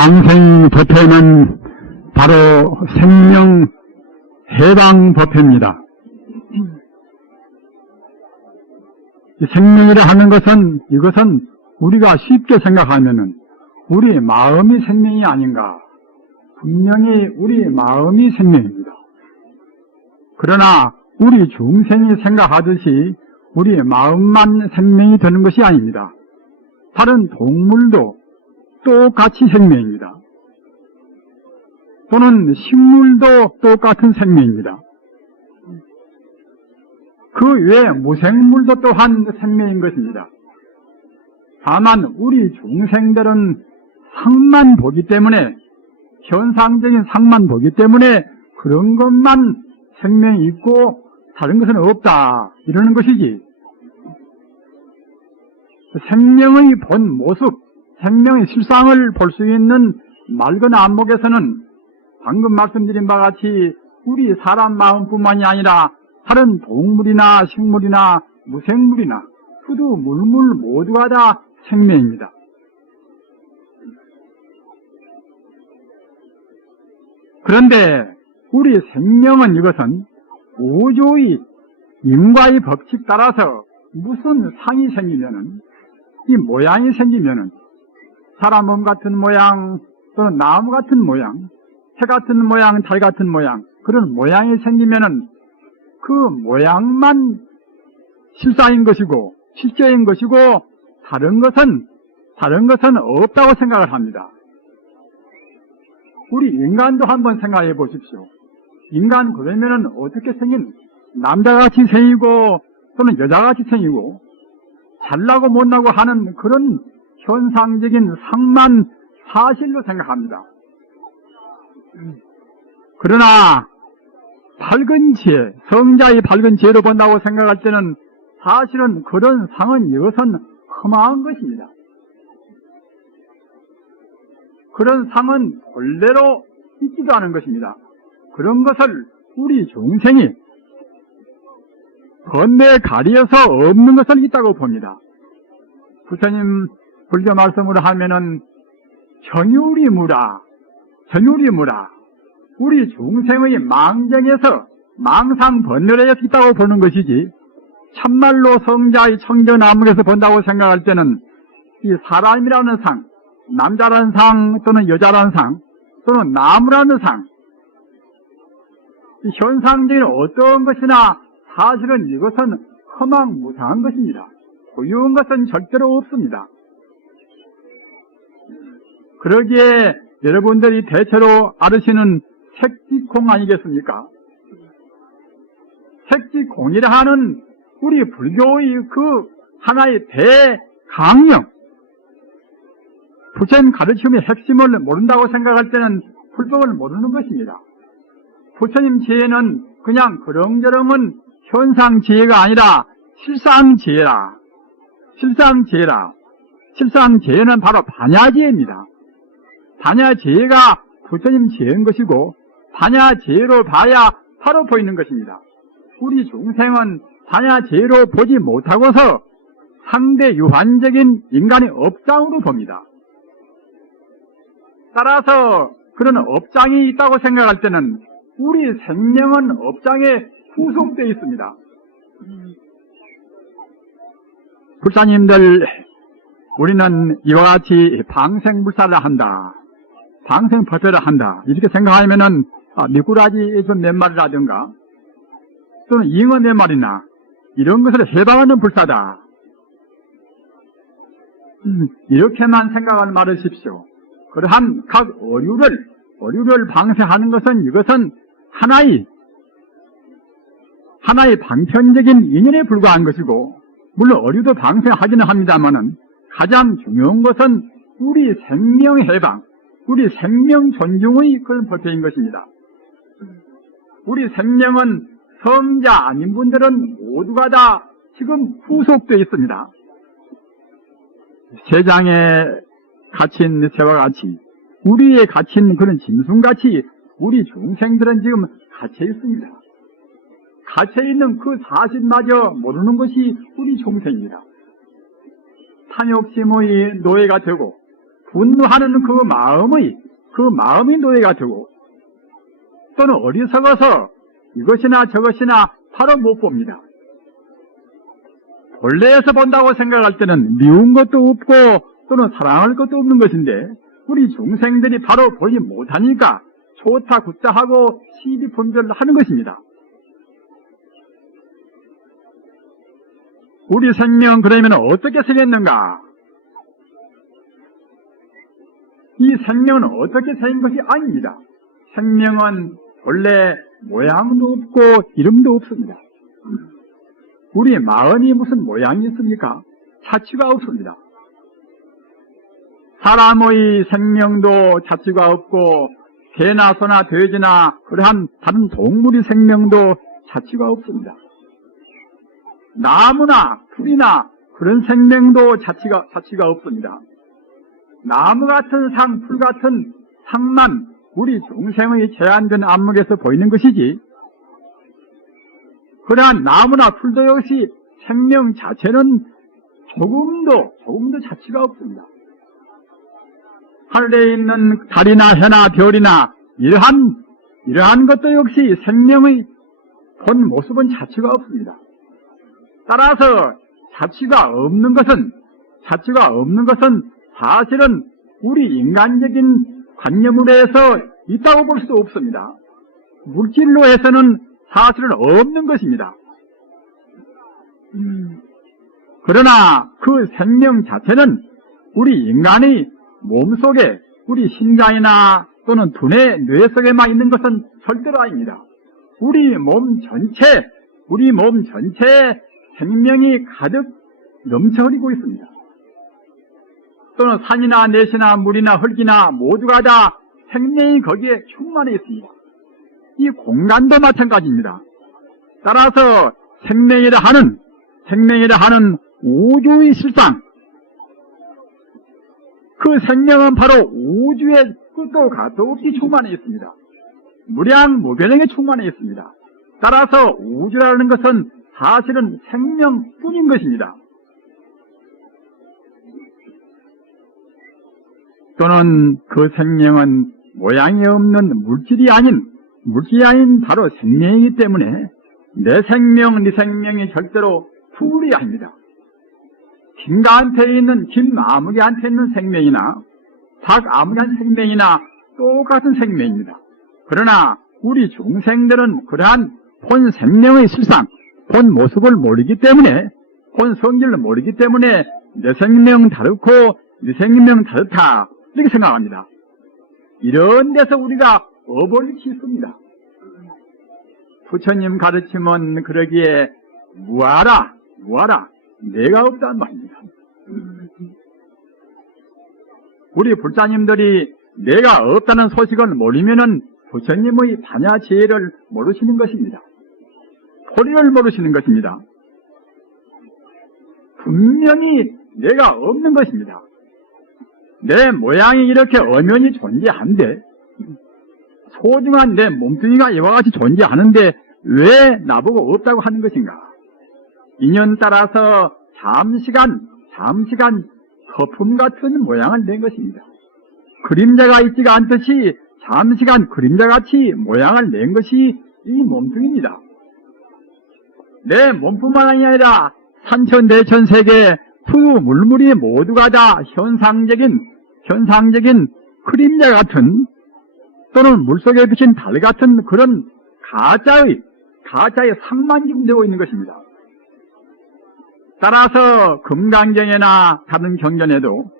방생법회는 바로 생명해방법회입니다. 생명이라 하는 것은, 이것은 우리가 쉽게 생각하면은 우리 마음이 생명이 아닌가. 분명히 우리 마음이 생명입니다. 그러나 우리 중생이 생각하듯이 우리 마음만 생명이 되는 것이 아닙니다. 다른 동물도 똑같이 생명입니다. 또는 식물도 똑같은 생명입니다. 그 외에 무생물도 또한 생명인 것입니다. 다만 우리 중생들은 상만 보기 때문에, 현상적인 상만 보기 때문에 그런 것만 생명이 있고 다른 것은 없다 이러는 것이지, 생명의 본 모습, 생명의 실상을 볼 수 있는 맑은 안목에서는 방금 말씀드린 바와 같이 우리 사람 마음뿐만이 아니라 다른 동물이나 식물이나 무생물이나 수두 물물 모두가 다 생명입니다. 그런데 우리 생명은, 이것은 우주의 인과의 법칙 따라서 무슨 상이 생기면은, 이 모양이 생기면은, 사람 몸 같은 모양 또는 나무 같은 모양, 해 같은 모양, 달 같은 모양, 그런 모양이 생기면은 그 모양만 실상인 것이고 실제인 것이고 다른 것은 없다고 생각을 합니다. 우리 인간도 한번 생각해 보십시오. 인간 그러면은 어떻게 생긴, 남자같이 생기고 또는 여자같이 생기고 잘나고 못나고 하는 그런 현상적인 상만 사실로 생각합니다. 그러나 밝은 지혜, 성자의 밝은 지혜로 본다고 생각할 때는 사실은 그런 상은, 이것은 험한 것입니다. 그런 상은 본래로 있지도 않은 것입니다. 그런 것을 우리 중생이 번뇌에 가리어서 없는 것을 있다고 봅니다. 부처님 불교 말씀으로 하면은 정유리무라, 우리 중생의 망정에서, 망상 번뇌에서 있다고 보는 것이지, 참말로 성자의 청정나무에서 본다고 생각할 때는 이 사람이라는 상, 남자라는 상 또는 여자라는 상 또는 나무라는 상, 이 현상적인 어떤 것이나 사실은 이것은 허망무상한 것입니다. 고유한 것은 절대로 없습니다. 그러기에 여러분들이 대체로 알으시는 색지콩 아니겠습니까? 색지콩이라 하는 우리 불교의 그 하나의 대강령, 부처님 가르침의 핵심을 모른다고 생각할 때는 불법을 모르는 것입니다. 부처님 지혜는 그냥 그렁저렁은 현상 지혜가 아니라 실상 지혜라. 실상 지혜는 바로 반야지혜입니다. 반야지혜가 부처님 지혜인 것이고, 반야지혜로 봐야 바로 보이는 것입니다. 우리 중생은 반야지혜로 보지 못하고서 상대 유한적인 인간의 업장으로 봅니다. 따라서 그런 업장이 있다고 생각할 때는 우리 생명은 업장에 후속되어 있습니다. 불사님들, 우리는 이와 같이 방생불사를 한다, 방생법회를 한다 이렇게 생각하면은 미꾸라지 좀 몇 마리라든가 또는 잉어 몇 마리나 이런 것을 해방하는 불사다, 이렇게만 생각을 말하십시오. 그러한 각 어류를 방생하는 것은, 이것은 하나의 방편적인 인연에 불과한 것이고, 물론 어류도 방생하기는 합니다만은 가장 중요한 것은 우리 생명 해방, 우리 생명 존중의 그런 법회인 것입니다. 우리 생명은 성자 아닌 분들은 모두가 다 지금 후속되어 있습니다. 세상에 갇힌 새와 같이, 우리에 갇힌 그런 짐승같이 우리 중생들은 지금 갇혀 있습니다. 갇혀 있는 그 사실마저 모르는 것이 우리 중생입니다. 탐욕심의 노예가 되고 분노하는 그 마음이 노예가 되고, 또는 어리석어서 이것이나 저것이나 바로 못 봅니다. 본래에서 본다고 생각할 때는 미운 것도 없고 또는 사랑할 것도 없는 것인데, 우리 중생들이 바로 보지 못하니까 좋다 굿다 하고 시비 분별을 하는 것입니다. 우리 생명 그러면 어떻게 생겼는가? 이 생명은 어떻게 생긴 것이 아닙니다. 생명은 원래 모양도 없고 이름도 없습니다. 우리 마음이 무슨 모양이 있습니까? 자취가 없습니다. 사람의 생명도 자취가 없고 개나 소나 돼지나 그러한 다른 동물의 생명도 자취가 없습니다. 나무나 풀이나 그런 생명도 자취가 없습니다. 나무 같은 상, 풀 같은 상만 우리 중생의 제한된 안목에서 보이는 것이지, 그러한 나무나 풀도 역시 생명 자체는 조금도 자취가 없습니다. 하늘에 있는 달이나 해나 별이나 이러한 것도 역시 생명의 본 모습은 자취가 없습니다. 따라서 자취가 없는 것은 사실은 우리 인간적인 관념으로해서 있다고 볼 수도 없습니다. 물질로 해서는 사실은 없는 것입니다. 그러나 그 생명 자체는 우리 인간의 몸속에, 우리 심장이나 또는 두뇌, 뇌 속에만 있는 것은 절대로 아닙니다. 우리 몸 전체에 생명이 가득 넘쳐 흐르고 있습니다. 또는 산이나 내시나 물이나 흙이나 모두가 다 생명이 거기에 충만해 있습니다. 이 공간도 마찬가지입니다. 따라서 생명이라 하는 우주의 실상, 그 생명은 바로 우주의 끝도 가도 없이 충만해 있습니다. 무량무변하게 충만해 있습니다. 따라서 우주라는 것은 사실은 생명뿐인 것입니다. 또는 그 생명은 모양이 없는 물질이 아닌 바로 생명이기 때문에 내 생명, 네 생명이 절대로 불이합니다. 김 아무개한테 있는 생명이나 닭 아무개한 생명이나 똑같은 생명입니다. 그러나 우리 중생들은 그러한 본 생명의 실상, 본 모습을 모르기 때문에, 본 성질을 모르기 때문에 내 생명 다르고 네 생명 다르다 이렇게 생각합니다. 이런 데서 우리가 업을 짓습니다. 부처님 가르침은 그러기에 무아라, 내가 없단 말입니다. 우리 불자님들이 내가 없다는 소식을 모르면은 부처님의 반야지혜를 모르시는 것입니다. 도리를 모르시는 것입니다. 분명히 내가 없는 것입니다. 내 모양이 이렇게 엄연히 존재하는데, 소중한 내 몸뚱이가 이와 같이 존재하는데 왜 나보고 없다고 하는 것인가? 인연 따라서 잠시간 거품 같은 모양을 낸 것입니다. 그림자가 있지가 않듯이 잠시간 그림자같이 모양을 낸 것이 이 몸뚱이입니다. 내 몸뿐만 아니라 산천, 대천, 세계, 투, 물물이 모두가 다 현상적인 그림자 같은, 또는 물속에 비친 달 같은 그런 가짜의 상만 되고 있는 것입니다. 따라서 금강경에나 다른 경전에도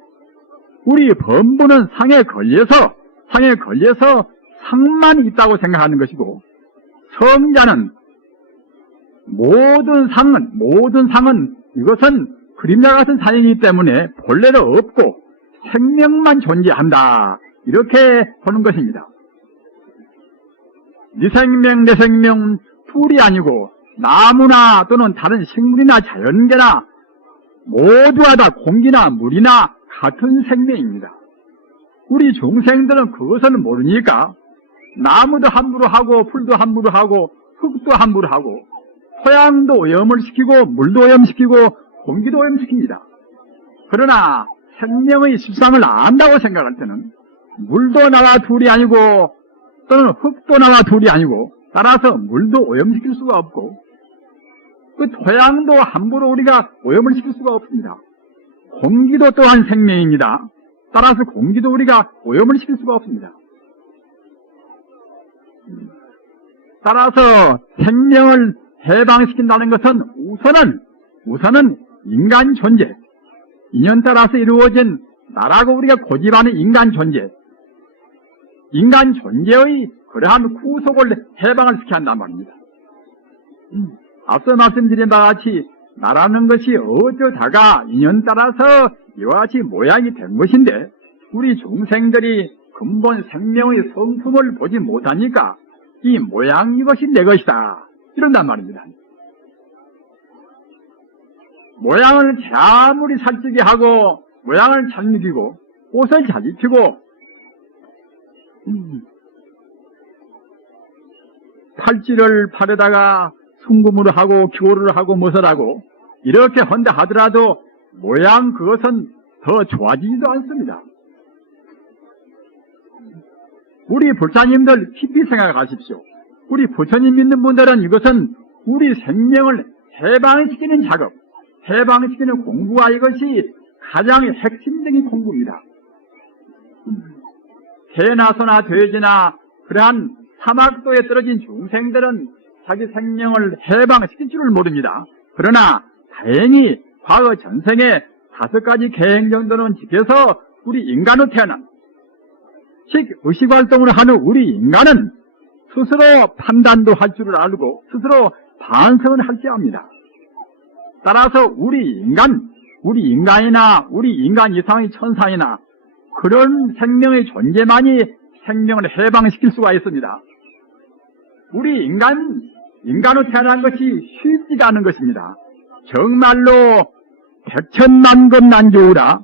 우리 범부는 상에 걸려서 상만 있다고 생각하는 것이고, 성자는 모든 상은 이것은 그림자 같은 산이기 때문에 본래로 없고 생명만 존재한다, 이렇게 보는 것입니다. 네 생명, 내 생명 둘이 아니고 나무나 또는 다른 식물이나 자연계나 모두가 다 공기나 물이나 같은 생명입니다. 우리 중생들은 그것을 모르니까 나무도 함부로 하고 풀도 함부로 하고 흙도 함부로 하고 토양도 오염을 시키고 물도 오염시키고 공기도 오염시킵니다. 그러나 생명의 실상을 안다고 생각할 때는 물도 나와 둘이 아니고 또는 흙도 나와 둘이 아니고 따라서 물도 오염시킬 수가 없고 그 토양도 함부로 우리가 오염을 시킬 수가 없습니다. 공기도 또한 생명입니다. 따라서 공기도 우리가 오염을 시킬 수가 없습니다. 따라서 생명을 해방시킨다는 것은 우선은 인간 존재, 인연 따라서 이루어진 나라고 우리가 고집하는 인간 존재의 그러한 구속을 해방을 시켜야 한단 말입니다. 앞서 말씀드린 바와 같이 나라는 것이 어쩌다가 인연 따라서 이와 같이 모양이 된 것인데 우리 중생들이 근본 생명의 성품을 보지 못하니까 이 모양 이것이 내 것이다 이런단 말입니다. 모양을 아무리 살찌게 하고 모양을 잘 입히고 옷을 잘 입히고 팔찌를 팔에다가 순금으로 하고 기호를 하고 무엇을 하고 이렇게 한다 하더라도 모양 그것은 더 좋아지지도 않습니다. 우리 불사님들 깊이 생각하십시오. 우리 부처님 믿는 분들은 이것은 우리 생명을 해방시키는 작업, 해방시키는 공부와 이것이 가장 핵심적인 공부입니다. 개나 소나 돼지나 그러한 사막도에 떨어진 중생들은 자기 생명을 해방시킬 줄을 모릅니다. 그러나 다행히 과거 전생에 5가지 계행 정도는 지켜서 우리 인간으로 태어난 의식활동을 하는 우리 인간은 스스로 판단도 할 줄을 알고 스스로 반성을 할 줄 압니다. 따라서 우리 인간이나 우리 인간 이상의 천상이나 그런 생명의 존재만이 생명을 해방시킬 수가 있습니다. 우리 인간으로 태어난 것이 쉽지가 않은 것입니다. 정말로 백천만금 난조우라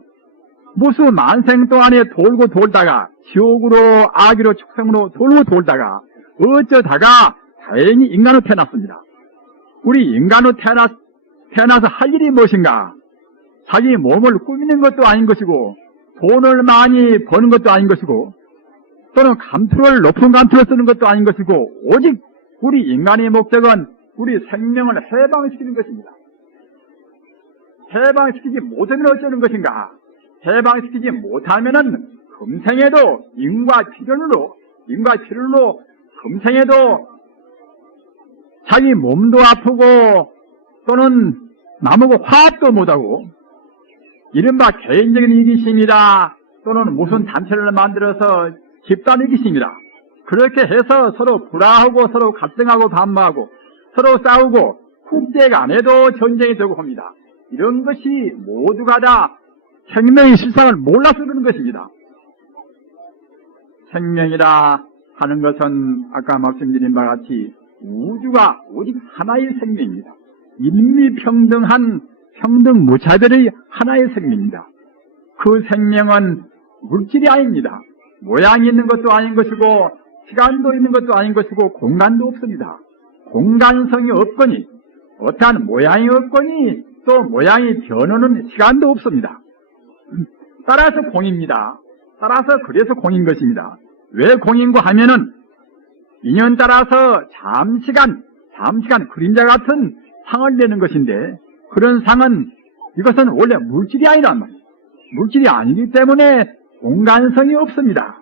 무수 만생 동안에 돌고 돌다가 지옥으로 아기로 축생으로 돌고 돌다가 어쩌다가 다행히 인간으로 태어났습니다. 우리 인간으로 태어나서 할 일이 무엇인가? 자기 몸을 꾸미는 것도 아닌 것이고 돈을 많이 버는 것도 아닌 것이고 또는 높은 감투를 쓰는 것도 아닌 것이고 오직 우리 인간의 목적은 우리 생명을 해방시키는 것입니다. 해방시키지 못하면 어쩌는 것인가? 해방시키지 못하면은 금생에도 인과 필연으로 금생에도 자기 몸도 아프고 또는 남하고 화합도 못하고 이른바 개인적인 이기심이다 또는 무슨 단체를 만들어서 집단 이기심이다 그렇게 해서 서로 불화하고 서로 갈등하고 반모하고 서로 싸우고 국제 간에도 전쟁이 되고 합니다. 이런 것이 모두가 다 생명의 실상을 몰라서 그러는 것입니다. 생명이라 하는 것은 아까 말씀드린 바와 같이 우주가 오직 하나의 생명입니다. 인미평등한 평등무차별의 하나의 생명입니다. 그 생명은 물질이 아닙니다. 모양이 있는 것도 아닌 것이고 시간도 있는 것도 아닌 것이고 공간도 없습니다. 공간성이 없거니 어떠한 모양이 없거니 또 모양이 변하는 시간도 없습니다. 따라서 공입니다. 그래서 공인 것입니다. 왜 공인고 하면은 인연 따라서 잠시간 그림자 같은 상을 내는 것인데 그런 상은 이것은 원래 물질이 아니란 말이에요. 물질이 아니기 때문에 공간성이 없습니다.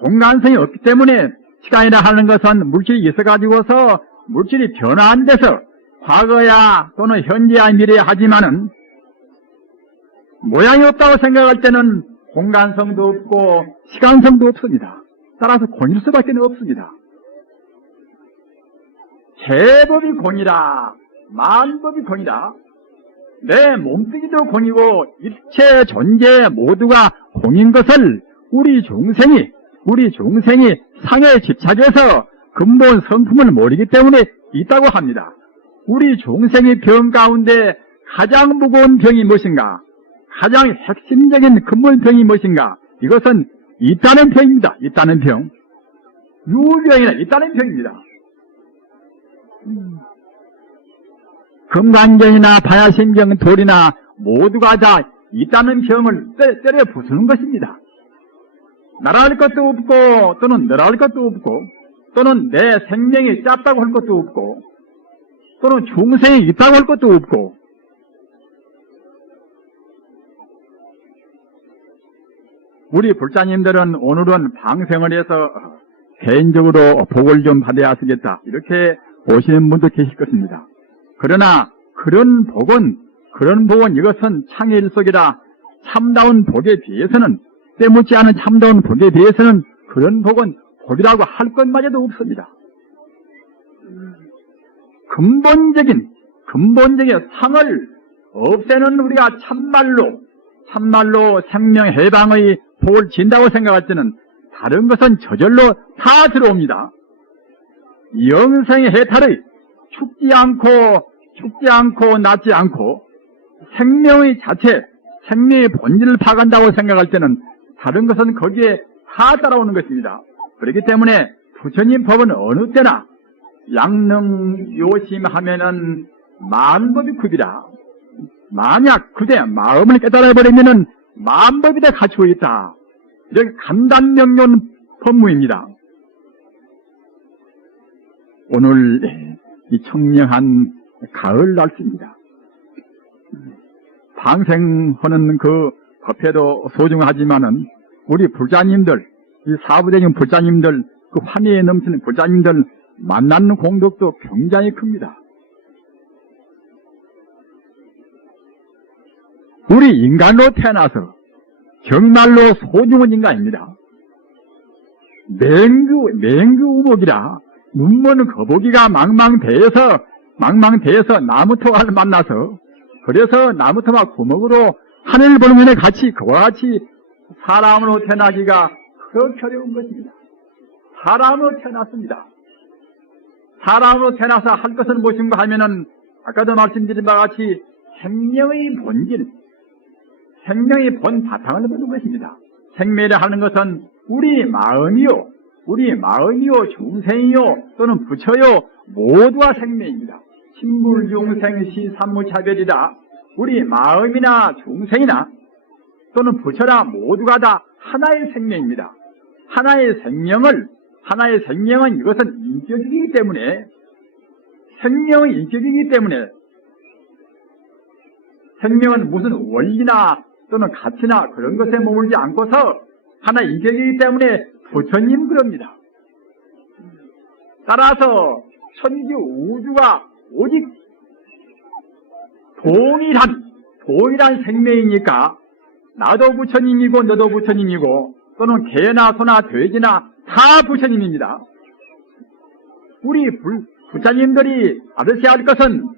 공간성이 없기 때문에 시간이라 하는 것은 물질이 있어가지고서 물질이 변화 안 돼서 과거야 또는 현재야 미래야 하지만은 모양이 없다고 생각할 때는 공간성도 없고 시간성도 없습니다. 따라서 공일 수밖에 없습니다. 제법이 공이라 만법이 공이라 내 몸뚱이도 공이고 일체 존재 모두가 공인 것을 우리 중생이 상에 집착해서 근본 성품을 모르기 때문에 있다고 합니다. 우리 중생의 병 가운데 가장 무거운 병이 무엇인가? 가장 핵심적인 근본병이 무엇인가? 이것은 있다는 병입니다. 있다는 병. 유병이나 있다는 병입니다. 금강경이나 바야심경, 돌이나 모두가 다 있다는 병을 때려 부수는 것입니다. 날아갈 것도 없고 또는 늘어갈 것도 없고 또는 내 생명이 짧다고 할 것도 없고 또는 중생이 있다고 할 것도 없고 우리 불자님들은 오늘은 방생을 해서 개인적으로 복을 좀 받아야 쓰겠다 이렇게 보시는 분도 계실 것입니다. 그러나 그런 복은 이것은 창의일속이라 참다운 복에 비해서는 때묻지 않은 참다운 복에 비해서는 그런 복은 복이라고 할 것마저도 없습니다. 근본적인 상을 없애는 우리가 참말로 생명 해방의 복을 진다고 생각할 때는 다른 것은 저절로 다 들어옵니다. 영생의 해탈의 죽지 않고 낫지 않고 생명의 자체, 생명의 본질을 파간다고 생각할 때는 다른 것은 거기에 다 따라오는 것입니다. 그렇기 때문에 부처님 법은 어느 때나 양능요심하면은 만법이 굽이라. 만약 그대 마음을 깨달아버리면은 만법이 다 갖추어 있다. 이렇게 간단명료한 법무입니다. 오늘 이 청량한 가을 날씨입니다. 방생하는 그 법회도 소중하지만은 우리 불자님들, 이 사부적인 불자님들, 그 환희에 넘치는 불자님들 만나는 공덕도 굉장히 큽니다. 우리 인간으로 태어나서 정말로 소중한 인간입니다. 맹규우목이라 눈먼 거북이가 망망대해서 나무토가를 만나서 그래서 나무토가 구멍으로 하늘 보는 면에 그와 같이 사람으로 태어나기가 그렇게 어려운 것입니다. 사람으로 태어났습니다. 사람으로 태어나서 할 것은 무엇인가 하면은 아까도 말씀드린 바와 같이 생명의 본질, 생명의 본 바탕을 보는 것입니다. 생명이라 하는 것은 우리 마음이요, 중생이요, 또는 부처요, 모두가 생명입니다. 신불중생시 삼무차별이라 우리 마음이나 중생이나 또는 부처나 모두가 다 하나의 생명입니다. 하나의 생명은 이것은 인격이기 때문에 생명은 무슨 원리나 또는 가치나 그런 것에 머물지 않고서 하나의 인격이기 때문에 부처님 그럽니다. 따라서 천지 우주가 오직 동일한 생명이니까 나도 부처님이고 너도 부처님이고 또는 개나 소나 돼지나 다 부처님입니다. 우리 부처님들이 알으셔야 할 것은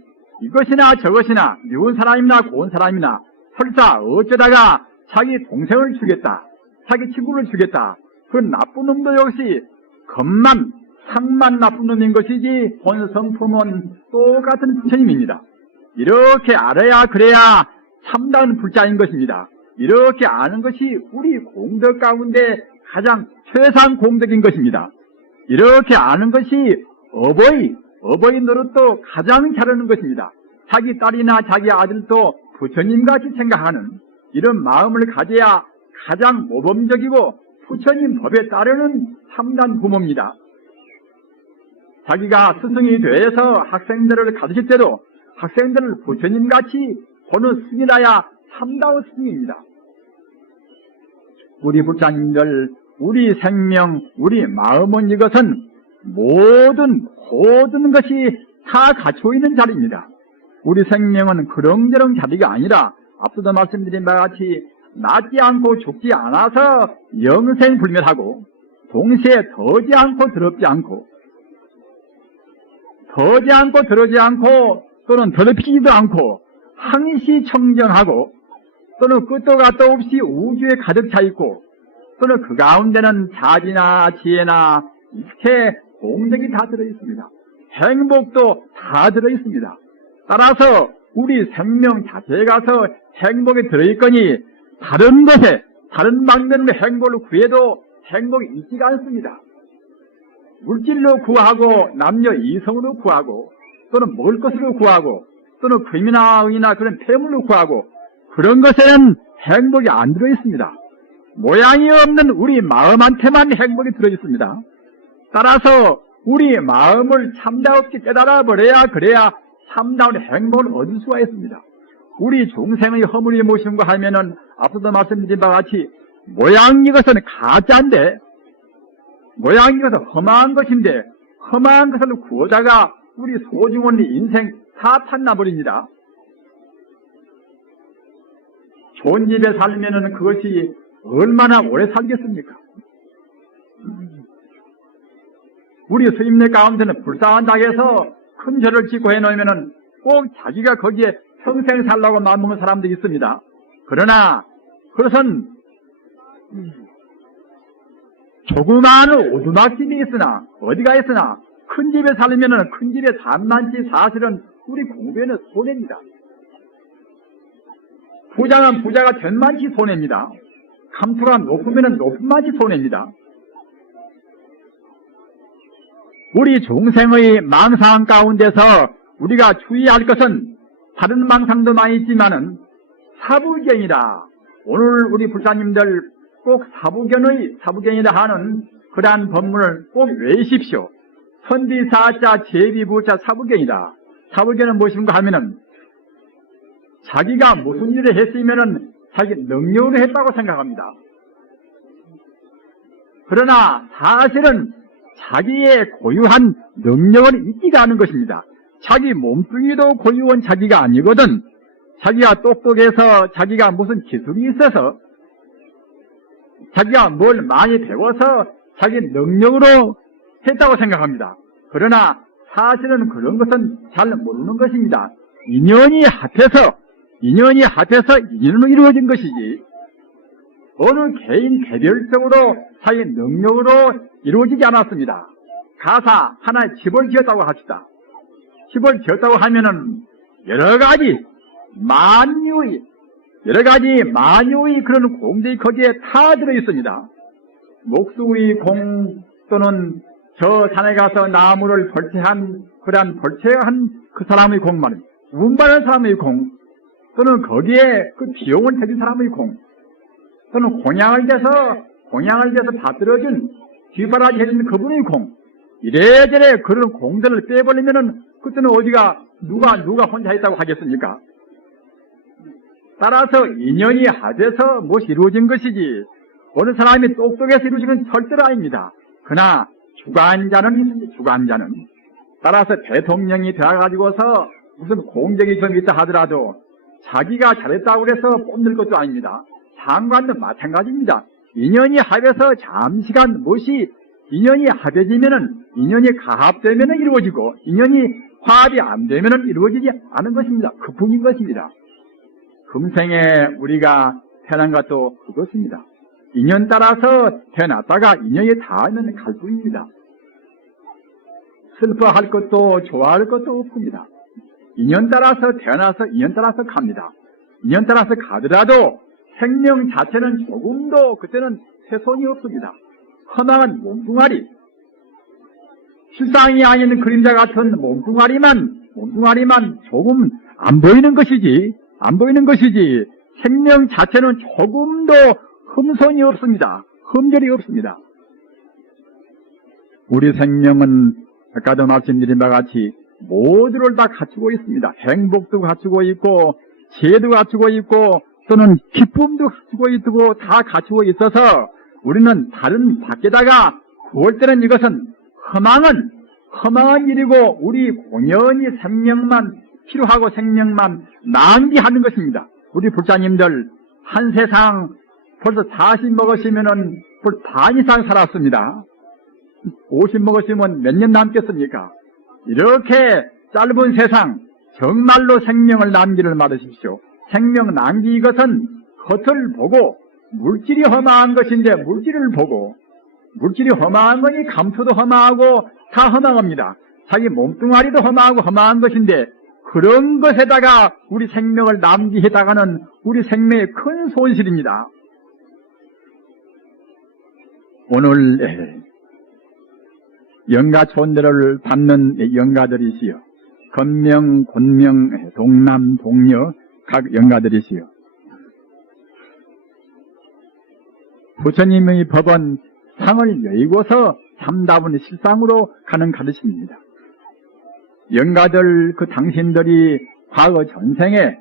이것이나 저것이나 미운 사람이나 고운 사람이나 설사 어쩌다가 자기 동생을 죽였다, 자기 친구를 죽였다, 그 나쁜 놈도 역시 상만 나쁜 놈인 것이지 본 성품은 똑같은 부처님입니다. 이렇게 알아야 그래야 참다운 불자인 것입니다. 이렇게 아는 것이 우리 공덕 가운데 가장 최상 공덕인 것입니다. 이렇게 아는 것이 어버이 노릇도 가장 잘하는 것입니다. 자기 딸이나 자기 아들도 부처님같이 생각하는 이런 마음을 가져야 가장 모범적이고 부처님 법에 따르는 참단 부모입니다. 자기가 스승이 돼서 학생들을 가르칠 때도 학생들을 부처님같이 보는 스승이라야 참다운 스승입니다. 우리 불자님들, 우리 생명, 우리 마음은 이것은 모든 것이 다 갖추어 있는 자리입니다. 우리 생명은 그렁저렁 자리가 아니라 앞서도 말씀드린 바와 같이 낫지 않고 죽지 않아서 영생불멸하고 동시에 더지 않고 더럽지 않고 또는 더럽히지도 않고 항시 청정하고 또는 끝도 갓도 없이 우주에 가득 차 있고 또는 그 가운데는 자비나 지혜나 이렇게 공덕이 다 들어있습니다. 행복도 다 들어있습니다. 따라서 우리 생명 자체에 가서 행복이 들어있거니 다른 방면으로 행복을 구해도 행복이 있지가 않습니다. 물질로 구하고 남녀 이성으로 구하고 또는 먹을 것으로 구하고 또는 금이나 은이나 그런 폐물로 구하고 그런 것에는 행복이 안 들어있습니다. 모양이 없는 우리 마음한테만 행복이 들어있습니다. 따라서 우리 마음을 참다없이 깨달아 버려야 그래야 참다운 행복을 얻을 수가 있습니다. 우리 중생의 허물이 무엇인가 하면은 앞서도 말씀드린 바와 같이 모양 이것은 가짜인데, 모양 이것은 험한 것인데, 험한 것을 구하다가 우리 소중한 인생 다 탔나버립니다. 좋은 집에 살면은 그것이 얼마나 오래 살겠습니까? 우리 스님네 가운데는 불쌍한 닭에서 큰 절을 짓고 해놓으면은 꼭 자기가 거기에 평생 살라고 마음먹은 사람도 있습니다. 그러나 그것은 조그마한 오두막집이 있으나 어디가 있으나 큰 집에 살면은 큰 집에 산만치 사실은 우리 공부에는 손해입니다. 부자는 부자가 된만치 손해입니다. 감투가 높으면은 높은만치 손해입니다. 우리 중생의 망상 가운데서 우리가 주의할 것은 다른 망상도 많이 있지만은 사부견이다. 오늘 우리 불사님들 꼭 사부견이다 하는 그러한 법문을 꼭 외우십시오. 선비사자 제비부자 사부견이다. 사부견은 무엇인가 하면은 자기가 무슨 일을 했으면은 자기 능력으로 했다고 생각합니다. 그러나 사실은 자기의 고유한 능력을 있지가 않은 것입니다. 자기 몸뚱이도 고유한 자기가 아니거든. 자기가 똑똑해서 자기가 무슨 기술이 있어서 자기가 뭘 많이 배워서 자기 능력으로 했다고 생각합니다. 그러나 사실은 그런 것은 잘 모르는 것입니다. 인연이 합해서 인연으로 이루어진 것이지 어느 개인 개별적으로 자기 능력으로 이루어지지 않았습니다. 가사 하나에 집을 지었다고 합시다. 집을 지었다고 하면은 여러 가지 만유의 그런 공들이 거기에 다 들어 있습니다. 목수의 공 또는 저 산에 가서 나무를 벌채한 그 사람의 공만, 운반한 사람의 공, 또는 거기에 그 비용을 해준 사람의 공, 또는 공양을 대서 받들어준 뒷바라지 해준 그분의 공, 이래저래 그런 공들을 빼버리면은 그때는 어디가 누가 혼자 있다고 하겠습니까? 따라서 인연이 합해서 무엇이 이루어진 것이지 어느 사람이 똑똑해서 이루어진 건 절대로 아닙니다. 그러나 주관자는 있습니다. 주관자는. 따라서 대통령이 되어가지고서 무슨 공적이 좀 있다 하더라도 자기가 잘했다고 해서 뽐낼 것도 아닙니다. 장관도 마찬가지입니다. 인연이 합해서 잠시간 무엇이 인연이 합해지면은 인연이 가합되면은 이루어지고 인연이 화합이 안 되면은 이루어지지 않은 것입니다. 그뿐인 것입니다. 금생에 우리가 태어난 것도 그것입니다. 인연 따라서 태어났다가 인연이 닿으면 갈 뿐입니다. 슬퍼할 것도 좋아할 것도 없습니다. 인연 따라서 태어나서 인연 따라서 갑니다. 인연 따라서 가더라도 생명 자체는 조금도 그때는 훼손이 없습니다. 허망한 몸뚱아리, 실상이 아닌 그림자 같은 몸뚱아리만 조금 안 보이는 것이지 생명 자체는 조금도 흠손이 없습니다. 흠결이 없습니다. 우리 생명은 아까도 말씀드린 바와 같이 모두를 다 갖추고 있습니다. 행복도 갖추고 있고 지혜도 갖추고 있고 또는 기쁨도 갖추고 있고 다 갖추고 있어서 우리는 다른 밖에다가 구할 때는 이것은 허망한 일이고 우리 공연히 생명만 필요하고 생명만 낭비하는 것입니다. 우리 불자님들 한 세상 벌써 40 먹으시면은 반 이상 살았습니다. 50 먹으시면 몇 년 남겠습니까? 이렇게 짧은 세상 정말로 생명을 남기를 말하십시오. 생명 낭비 이것은 겉을 보고 물질이 허망한 것인데 물질을 보고 물질이 허망한 거니 감투도 허망하고 다 허망합니다. 자기 몸뚱아리도 허망하고 허망한 것인데 그런 것에다가 우리 생명을 남기에다가는 우리 생명의 큰 손실입니다. 오늘 영가 촌대를 받는 영가들이시여 건명, 곤명, 동남, 동녀 각 영가들이시여 부처님의 법은 상을 여의고서 참다운 실상으로 가는 가르침입니다. 영가들 그 당신들이 과거 전생에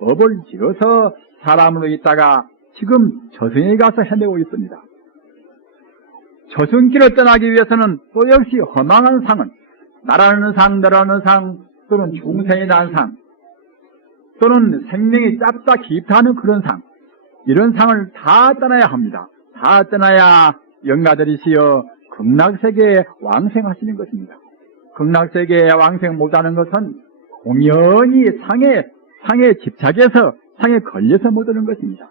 업을 지어서 사람으로 있다가 지금 저승에 가서 헤매고 있습니다. 저승길을 떠나기 위해서는 또 역시 허망한 상은 나라는 상, 너라는 상, 또는 중생이라는 상, 또는 생명이 짧다 깊다 하는 그런 상, 이런 상을 다 떠나야 합니다. 다 떠나야 영가들이시여 극락세계에 왕생하시는 것입니다. 극락세계에 왕생 못하는 것은 공연히 상에 집착해서 상에 걸려서 못하는 것입니다.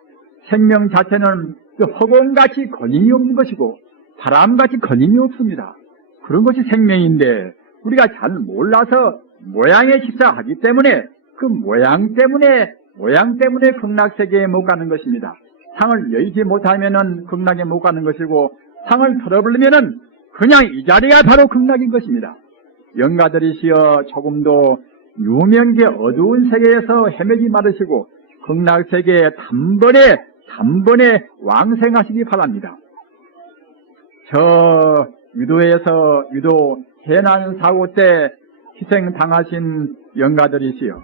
생명 자체는 허공같이 걸림이 없는 것이고 바람같이 걸림이 없습니다. 그런 것이 생명인데 우리가 잘 몰라서 모양에 집착하기 때문에 그 모양 때문에 극락세계에 못 가는 것입니다. 상을 여의지 못하면은 극락에 못 가는 것이고 상을 털어버리면은 그냥 이 자리가 바로 극락인 것입니다. 영가들이시여 조금도 유명계 어두운 세계에서 헤매지 말으시고 극락세계에 단번에 왕생하시기 바랍니다. 저 유도 해난 사고 때 희생당하신 영가들이시여,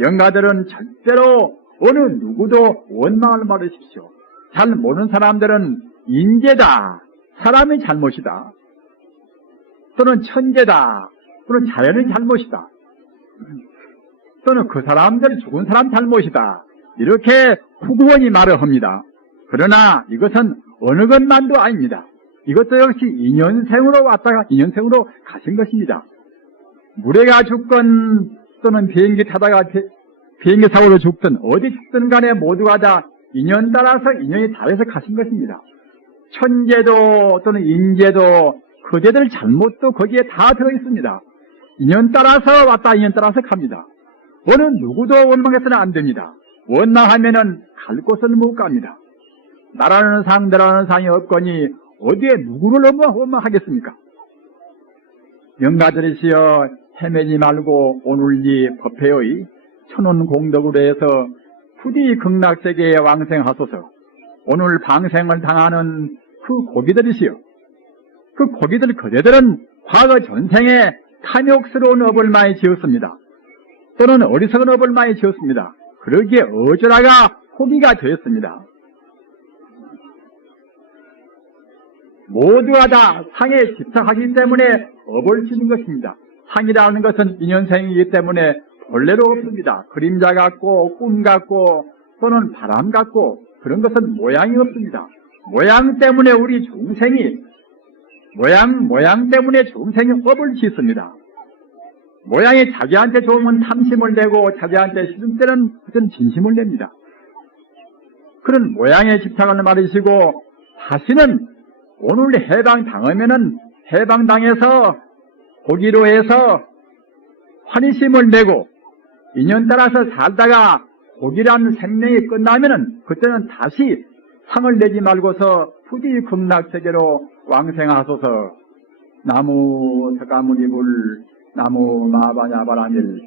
영가들은 절대로 어느 누구도 원망을 말으십시오. 잘 모르는 사람들은 인재다, 사람의 잘못이다, 또는 천재다, 또는 자연의 잘못이다, 또는 그 사람들 죽은 사람 잘못이다, 이렇게 후구원이 말을 합니다. 그러나 이것은 어느 것만도 아닙니다. 이것도 역시 인연생으로 왔다가 인연생으로 가신 것입니다. 물에가 죽건 또는 비행기 타다가 비행기 사고로 죽든 어디 죽든 간에 모두가 다 인연 따라서 인연이 다해서 가신 것입니다. 천재도 또는 인재도 그대들 잘못도 거기에 다 들어있습니다. 인연 따라서 왔다 인연 따라서 갑니다. 어느 누구도 원망해서는 안 됩니다. 원망하면은 갈 곳은 못 갑니다. 나라는 상, 너라는 상이 없거니 어디에 누구를 원망하겠습니까? 영가들이시여 헤매지 말고 오늘리 법회의 천원 공덕으로 해서 부디 극락세계에 왕생하소서. 오늘 방생을 당하는 그 고기들이시여, 그 고기들 그대들은 과거 전생에 탐욕스러운 업을 많이 지었습니다. 또는 어리석은 업을 많이 지었습니다. 그러기에 어쩌다가 포기가 되었습니다. 모두가 다 상에 집착하기 때문에 업을 지는 것입니다. 상이라는 것은 인연생이기 때문에 본래로 없습니다. 그림자 같고 꿈 같고 또는 바람 같고 그런 것은 모양이 없습니다. 모양 때문에 우리 중생이 모양 때문에 중생이 업을 짓습니다. 모양이 자기한테 좋으면 탐심을 내고 자기한테 싫은 때는 그것은 진심을 냅니다. 그런 모양에 집착을 말이시고 다시는 오늘 해방당하면은 해방당해서 고기로 해서 환희심을 내고 인연 따라서 살다가 고기라는 생명이 끝나면은 그때는 다시 상을 내지 말고서 부디 극락세계로 왕생하소서. 나무 석가모니불 나무 마바냐바라밀